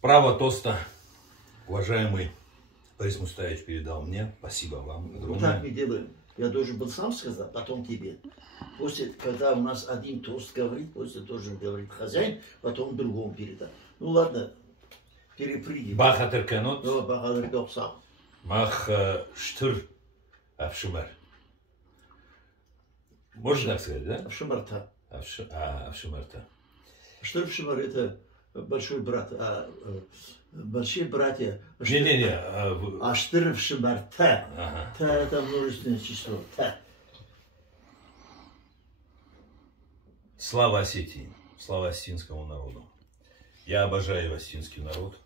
Право тоста, уважаемый Борис Мустаевич передал мне. Спасибо вам огромное. Вот так мы делаем. Я должен был сам сказать, потом тебе. После, когда у нас один тост говорит, после тоже говорит хозяин, потом другому передать. Ну ладно, перепрыгивай. Бахатер Кенот. Да, Бахатер Кенот. Мах Штыр Авшимар. Можно так сказать, да? Авшимарта. Авшимарта. Штыр Авшимар это большой брат, а большие братья. Не-не-не. А Штыр Авшимарта. Ага. Та это множественное число. Та. Слава Осетии, слава осетинскому народу. Я обожаю осетинский народ.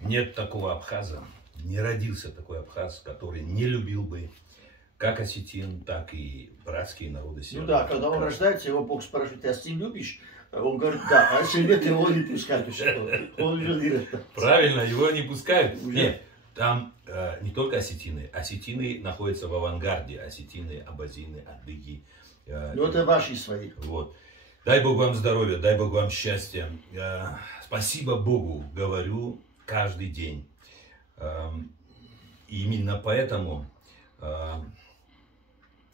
Нет такого абхаза, не родился такой абхаз, который не любил бы как осетин, так и братские народы Северного Ну да, когда он рождается, его Бог спрашивает, ты осетин любишь? Он говорит, да, а если нет, его не пускают. Он верит. Правильно, его не пускают. Нет, там не только осетины. Осетины находятся в авангарде. Осетины, абазины, адыги. Ну это ваши свои. Вот. Дай Бог вам здоровья, дай Бог вам счастья. Спасибо Богу, говорю каждый день. И именно поэтому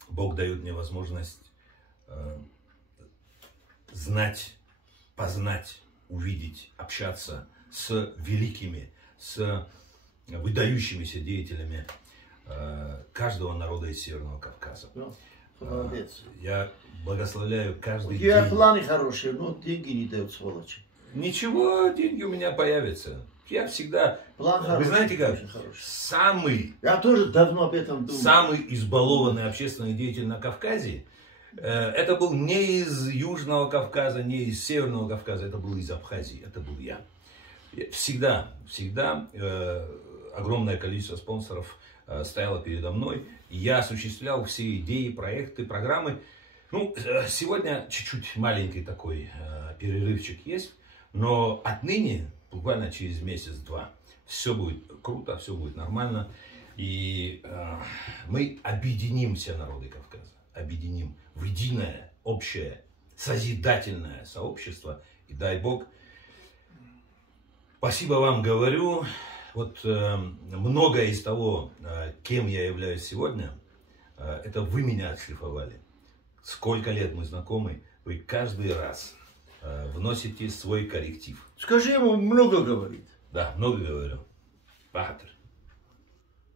Бог дает мне возможность знать, познать, увидеть, общаться с великими, с выдающимися деятелями каждого народа из Северного Кавказа. Молодец. Я благословляю каждый день. У тебя день. планы хорошие, но деньги не дают, сволочи. Ничего, деньги у меня появятся. Я всегда... План Вы хороший, знаете как? самый... Я тоже давно об этом думал. Самый избалованный общественный деятель на Кавказе, это был не из Южного Кавказа, не из Северного Кавказа, это был из Абхазии, это был я. Всегда огромное количество спонсоров стояло передо мной. Я осуществлял все идеи, проекты, программы. Ну, сегодня чуть-чуть маленький такой перерывчик есть, но отныне, буквально через месяц-два, все будет круто, все будет нормально. И мы объединим все народы Кавказа, объединим в единое, общее, созидательное сообщество. И дай Бог, спасибо вам говорю. Вот многое из того, кем я являюсь сегодня, это вы меня отшлифовали. Сколько лет мы знакомы, вы каждый раз вносите свой корректив. Скажи ему, много говорит. Да, много говорю. Бахатер.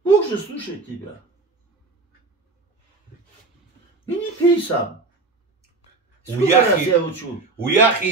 Бог же слушает тебя. И не пей сам. Сколько раз я учу? У Яхи